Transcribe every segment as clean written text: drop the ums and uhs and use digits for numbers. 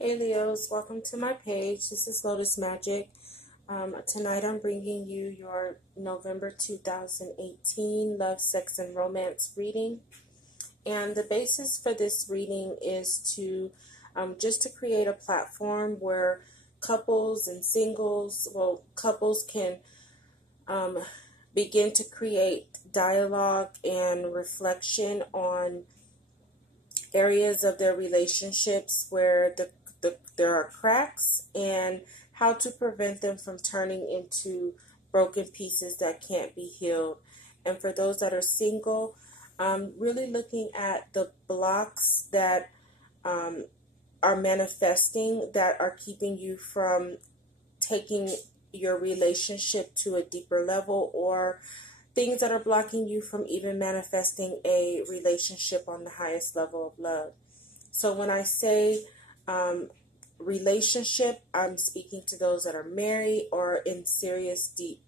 Hey Leos, welcome to my page. This is Lotus Magic. Tonight I'm bringing you your November 2018 Love, Sex, and Romance reading. And the basis for this reading is to just to create a platform where couples and singles, couples can begin to create dialogue and reflection on areas of their relationships where there are cracks and how to prevent them from turning into broken pieces that can't be healed. And for those that are single, really looking at the blocks that are manifesting that are keeping you from taking your relationship to a deeper level, or things that are blocking you from even manifesting a relationship on the highest level of love. So when I say relationship, I'm speaking to those that are married or in serious, deep,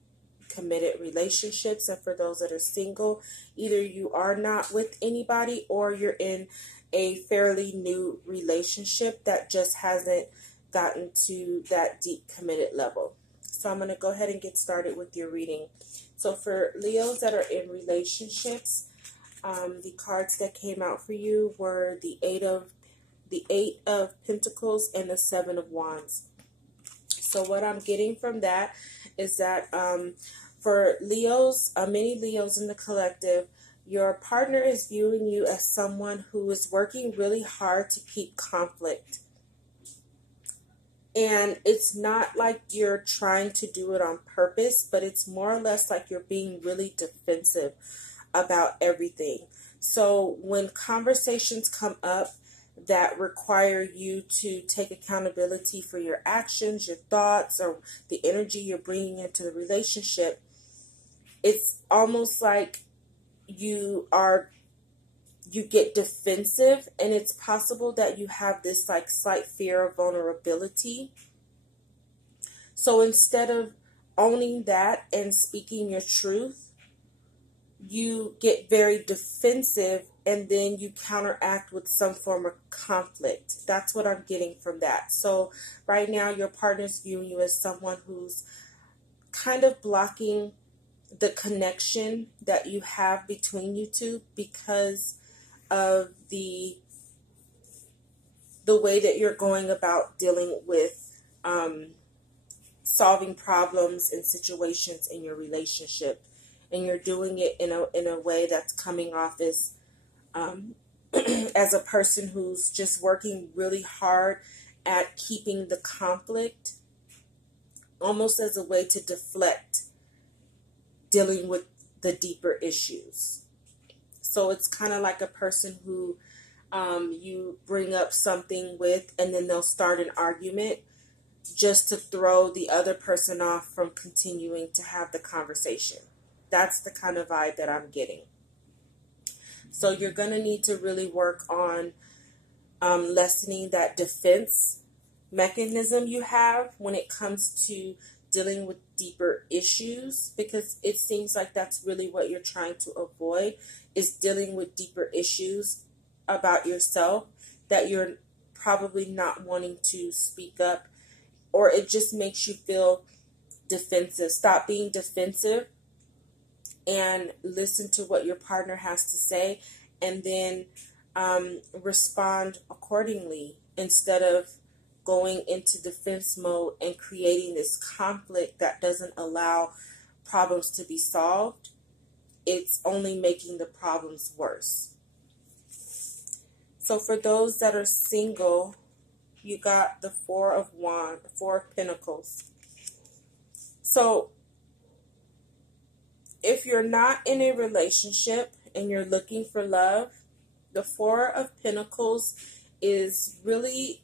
committed relationships. And for those that are single, either you are not with anybody or you're in a fairly new relationship that just hasn't gotten to that deep, committed level. So I'm going to go ahead and get started with your reading. So for Leos that are in relationships, the cards that came out for you were the Eight of Pentacles and the Seven of Wands. So what I'm getting from that is that for Leos, many Leos in the collective, your partner is viewing you as someone who is working really hard to keep conflict. And it's not like you're trying to do it on purpose, but it's more or less like you're being really defensive about everything. So when conversations come up that require you to take accountability for your actions, your thoughts, or the energy you're bringing into the relationship, it's almost like you get defensive, and it's possible that you have this like slight fear of vulnerability. So instead of owning that and speaking your truth, you get very defensive, and then you counteract with some form of conflict. That's what I'm getting from that. So right now your partner's viewing you as someone who's kind of blocking the connection that you have between you two because of the way that you're going about dealing with solving problems and situations in your relationship. And you're doing it in a way that's coming off as as a person who's just working really hard at keeping the conflict, almost as a way to deflect dealing with the deeper issues. So it's kind of like a person who you bring up something with, and then they'll start an argument just to throw the other person off from continuing to have the conversation. That's the kind of vibe that I'm getting. So you're going to need to really work on lessening that defense mechanism you have when it comes to dealing with deeper issues, because it seems like that's really what you're trying to avoid, is dealing with deeper issues about yourself that you're probably not wanting to speak up, or it just makes you feel defensive. Stop being defensive and listen to what your partner has to say, and then respond accordingly instead of going into defense mode and creating this conflict that doesn't allow problems to be solved. It's only making the problems worse. So for those that are single, you got the Four of Pentacles. So if you're not in a relationship and you're looking for love, the Four of Pentacles is really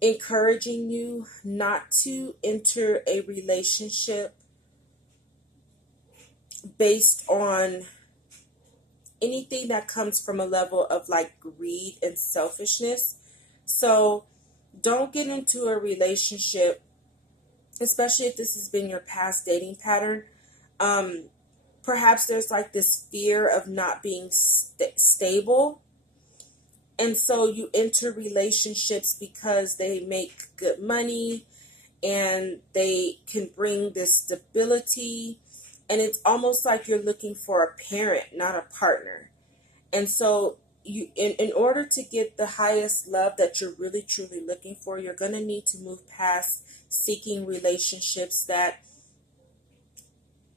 encouraging you not to enter a relationship based on anything that comes from a level of like greed and selfishness. So don't get into a relationship, especially if this has been your past dating pattern. Perhaps there's like this fear of not being stable, And so you enter relationships because they make good money and they can bring this stability. And it's almost like you're looking for a parent, not a partner. And so you, in order to get the highest love that you're really truly looking for, you're going to need to move past seeking relationships that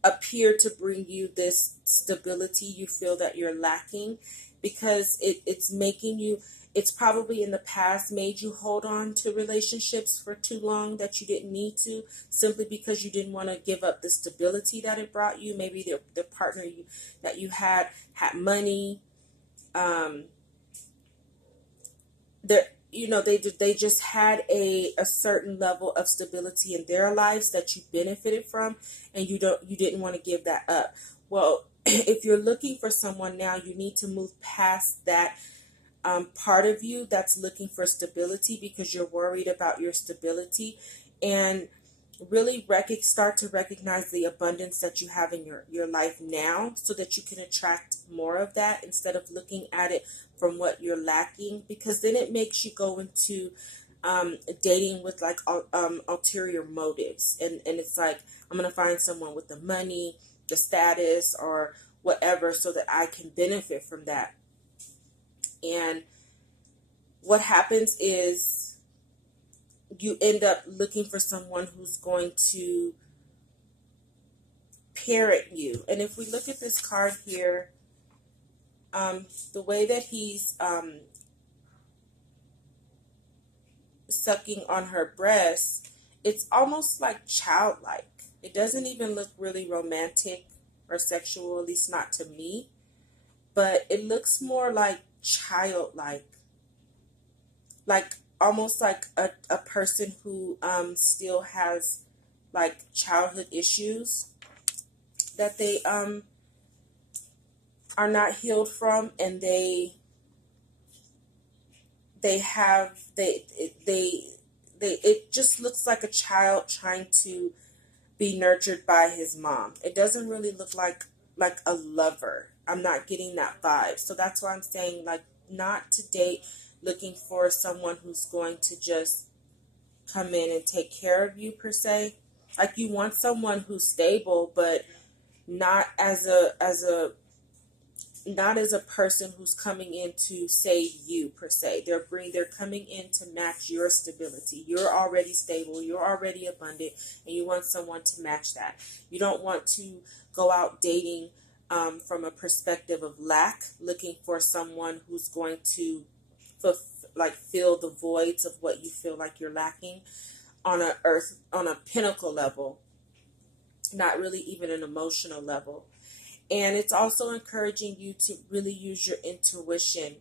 appear to bring you this stability you feel that you're lacking, because it's making you, it's probably in the past made you hold on to relationships for too long that you didn't need to, simply because you didn't want to give up the stability that it brought you. Maybe the partner that you had money. They just had a certain level of stability in their lives that you benefited from, and you didn't want to give that up. Well, if you're looking for someone now, you need to move past that part of you that's looking for stability, because you're worried about your stability, and really start to recognize the abundance that you have in your life now, so that you can attract more of that instead of looking at it from what you're lacking, because then it makes you go into dating with like ulterior motives, and it's like, I'm gonna find someone with the money, the status, or whatever, so that I can benefit from that. And what happens is you end up looking for someone who's going to parent you. And if we look at this card here, the way that he's sucking on her breast, it's almost like childlike. It doesn't even look really romantic or sexual, at least not to me, but it looks more like childlike, like almost like a person who still has like childhood issues that they are not healed from, and it just looks like a child trying to be nurtured by his mom. It doesn't really look like a lover. I'm not getting that vibe. So that's why I'm saying, like, not to date looking for someone who's going to just come in and take care of you per se. Like, you want someone who's stable, but not as a person who's coming in to save you per se. They're coming in to match your stability. You're already stable, you're already abundant, and you want someone to match that. You don't want to go out dating from a perspective of lack, looking for someone who's going to fill the voids of what you feel like you're lacking on a pinnacle level, not really even an emotional level. And it's also encouraging you to really use your intuition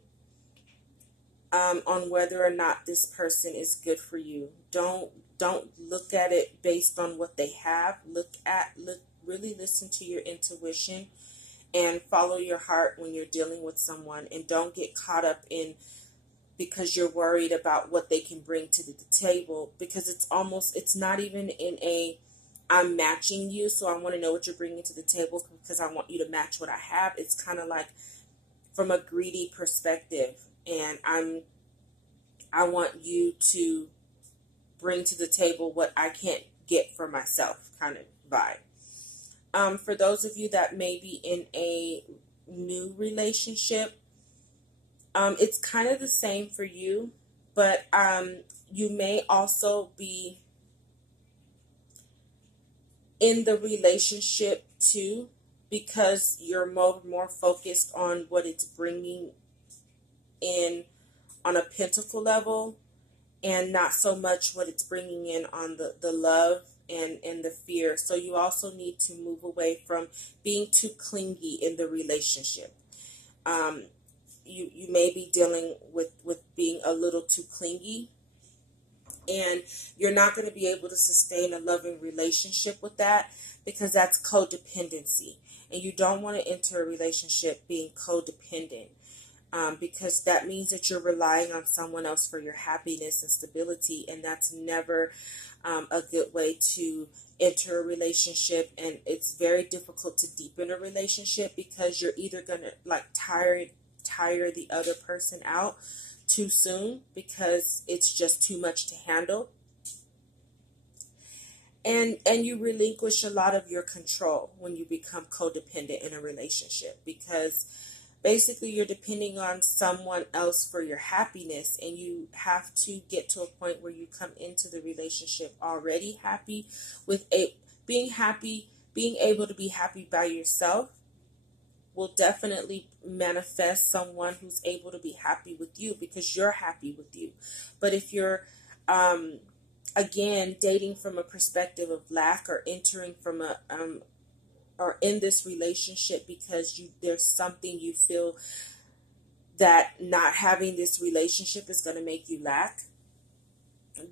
on whether or not this person is good for you. Don't look at it based on what they have. Really listen to your intuition and follow your heart when you're dealing with someone, and don't get caught up in because you're worried about what they can bring to the table, because it's not even in a I'm matching you, so I want to know what you're bringing to the table because I want you to match what I have. It's kind of like from a greedy perspective, and I want you to bring to the table what I can't get for myself kind of vibe. For those of you that may be in a new relationship, it's kind of the same for you, but you may also be in the relationship too, because you're more focused on what it's bringing in on a pentacle level, and not so much what it's bringing in on the love and the fear. So you also need to move away from being too clingy in the relationship. You may be dealing with being a little too clingy, and you're not going to be able to sustain a loving relationship with that, because that's codependency. And you don't want to enter a relationship being codependent, because that means that you're relying on someone else for your happiness and stability. And that's never a good way to enter a relationship. And it's very difficult to deepen a relationship, because you're either going to tire the other person out too soon because it's just too much to handle. And you relinquish a lot of your control when you become codependent in a relationship, because basically you're depending on someone else for your happiness, and you have to get to a point where you come into the relationship already happy with being able to be happy by yourself will definitely manifest someone who's able to be happy with you because you're happy with you. But if you're again, dating from a perspective of lack, or entering from a or in this relationship because there's something you feel that not having this relationship is going to make you lack,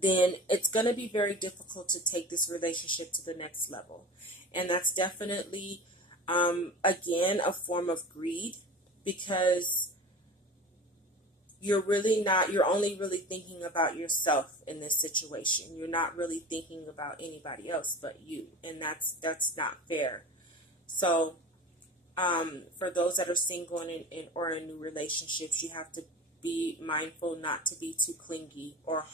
then it's going to be very difficult to take this relationship to the next level. And that's definitely again a form of greed, because you're only really thinking about yourself in this situation. You're not really thinking about anybody else but you, and that's not fair. So for those that are single or in new relationships, you have to be mindful not to be too clingy or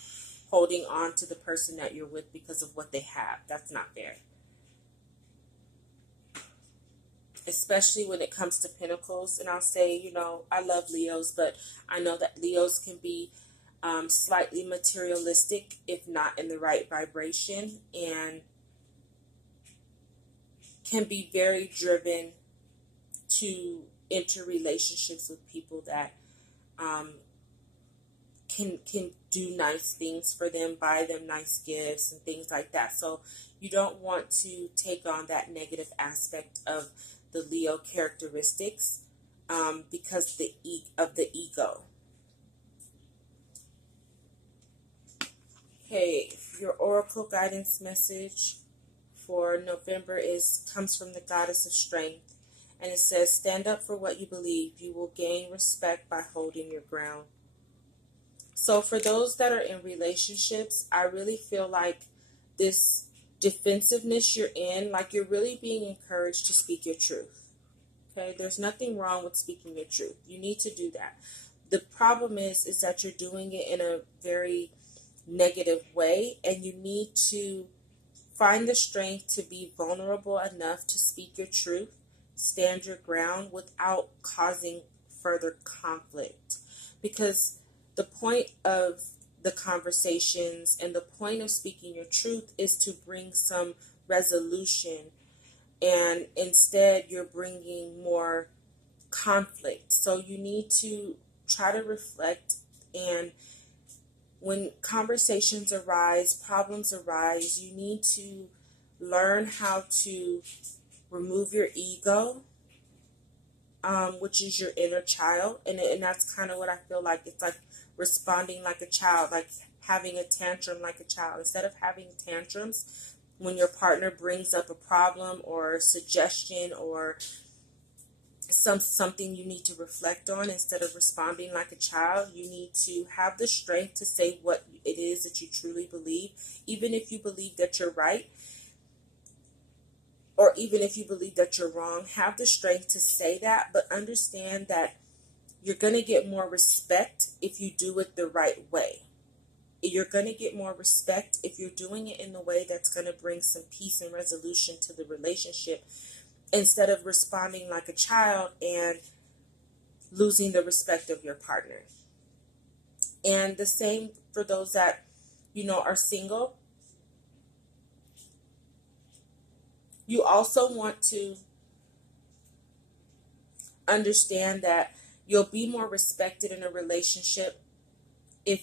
holding on to the person that you're with because of what they have. That's not fair. Especially when it comes to pentacles. And I'll say, I love Leos, but I know that Leos can be slightly materialistic if not in the right vibration, and can be very driven to enter relationships with people that can do nice things for them, buy them nice gifts and things like that. So you don't want to take on that negative aspect of the Leo characteristics because of the ego. Okay, your oracle guidance message for November comes from the goddess of strength, and it says, stand up for what you believe. You will gain respect by holding your ground. So for those that are in relationships, I really feel like this defensiveness you're in, like you're really being encouraged to speak your truth. Okay, there's nothing wrong with speaking your truth. You need to do that. The problem is that you're doing it in a very negative way, and you need to find the strength to be vulnerable enough to speak your truth, stand your ground without causing further conflict. Because the point of the conversations and the point of speaking your truth is to bring some resolution, and instead you're bringing more conflict. So you need to try to reflect, and when conversations arise, problems arise, you need to learn how to remove your ego, which is your inner child, and that's kind of what I feel like. It's like responding like a child, like having a tantrum like a child. Instead of having tantrums when your partner brings up a problem or a suggestion or something you need to reflect on, instead of responding like a child, you need to have the strength to say what it is that you truly believe, even if you believe that you're right, or even if you believe that you're wrong. Have the strength to say that, but understand that you're going to get more respect if you do it the right way. You're going to get more respect if you're doing it in the way that's going to bring some peace and resolution to the relationship, instead of responding like a child and losing the respect of your partner. And the same for those that, are single. You also want to understand that you'll be more respected in a relationship if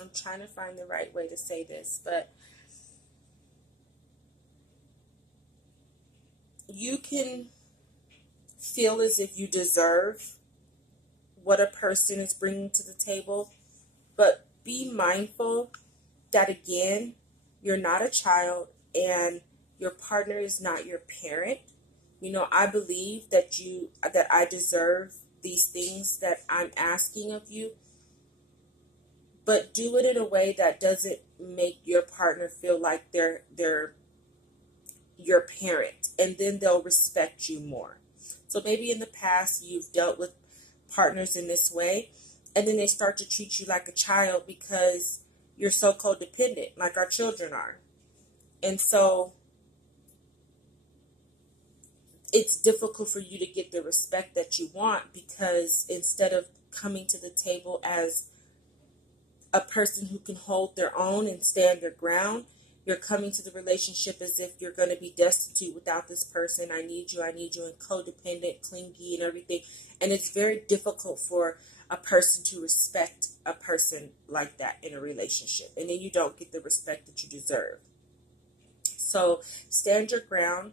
I'm trying to find the right way to say this, but you can feel as if you deserve what a person is bringing to the table, but be mindful that, again, you're not a child and your partner is not your parent. I believe that I deserve these things that I'm asking of you, but do it in a way that doesn't make your partner feel like they're your parent, and then they'll respect you more. So maybe in the past you've dealt with partners in this way, and then they start to treat you like a child because you're so codependent, like our children are. And so it's difficult for you to get the respect that you want, because instead of coming to the table as a person who can hold their own and stand their ground, you're coming to the relationship as if you're going to be destitute without this person. I need you, and codependent, clingy, and everything. And it's very difficult for a person to respect a person like that in a relationship. And then you don't get the respect that you deserve. So stand your ground.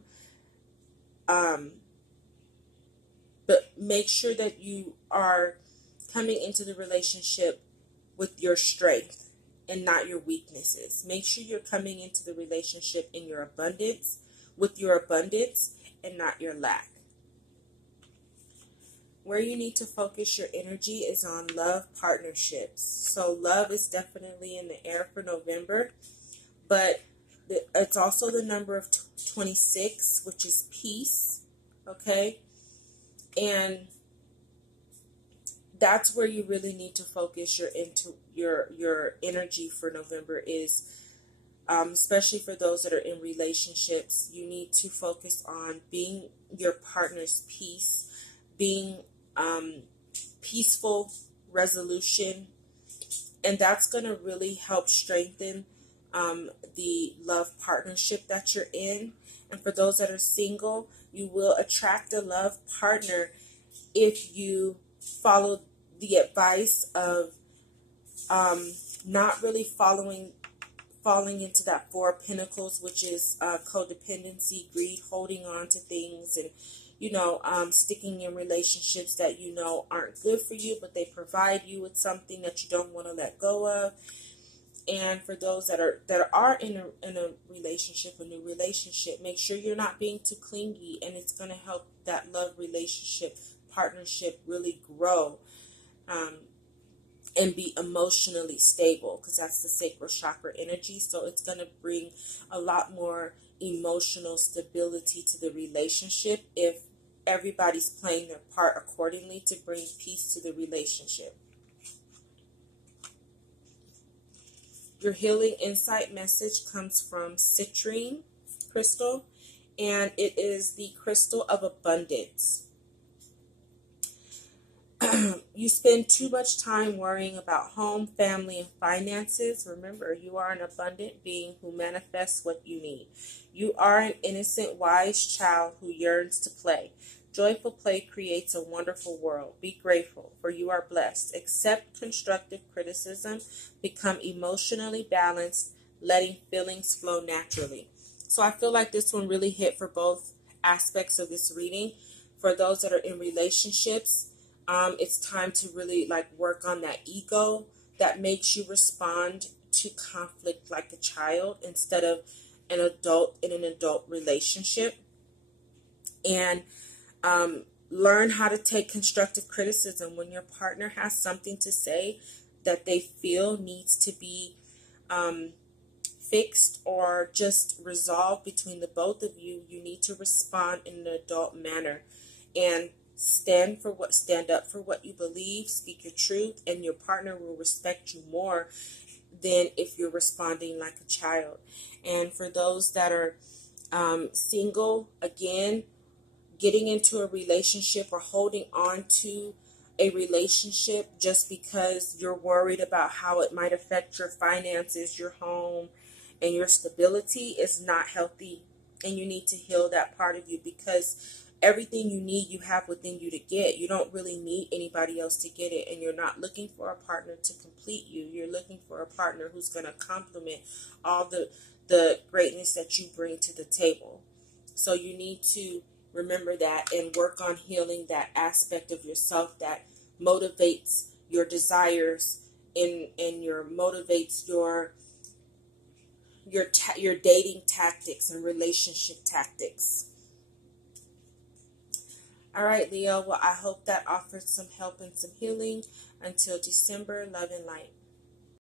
But make sure that you are coming into the relationship with your strength and not your weaknesses. Make sure you're coming into the relationship in your abundance, with your abundance, and not your lack. Where you need to focus your energy is on love partnerships. So love is definitely in the air for November, but it's also the number of 26, which is peace. Okay? And that's where you really need to focus your energy for November is, especially for those that are in relationships. You need to focus on being your partner's peace, being peaceful resolution, and that's going to really help strengthen the love partnership that you're in. And for those that are single, you will attract a love partner if you follow the advice of not really falling into that Four of Pentacles, which is codependency, greed, holding on to things, and sticking in relationships that aren't good for you, but they provide you with something that you don't want to let go of. And for those that are in a relationship, a new relationship, make sure you're not being too clingy, and it's going to help that love relationship, partnership really grow and be emotionally stable, because that's the sacral chakra energy. So it's going to bring a lot more emotional stability to the relationship if everybody's playing their part accordingly to bring peace to the relationship. Your healing insight message comes from citrine crystal, and it is the crystal of abundance. You spend too much time worrying about home, family, and finances. Remember, you are an abundant being who manifests what you need. You are an innocent, wise child who yearns to play. Joyful play creates a wonderful world. Be grateful, for you are blessed. Accept constructive criticism. Become emotionally balanced, letting feelings flow naturally. So I feel like this one really hit for both aspects of this reading. For those that are in relationships, it's time to really work on that ego that makes you respond to conflict like a child instead of an adult in an adult relationship. And learn how to take constructive criticism when your partner has something to say that they feel needs to be fixed or just resolved between the both of you. You need to respond in an adult manner and stand up for what you believe, speak your truth, and your partner will respect you more than if you're responding like a child. And for those that are single, again, getting into a relationship or holding on to a relationship just because you're worried about how it might affect your finances, your home, and your stability is not healthy. And you need to heal that part of you, because everything you need, you have within you to get. You don't really need anybody else to get it. And you're not looking for a partner to complete you. You're looking for a partner who's going to complement all the greatness that you bring to the table. So you need to remember that and work on healing that aspect of yourself that motivates your desires and motivates your dating tactics and relationship tactics. All right, Leo. Well, I hope that offered some help and some healing. Until December, love and light.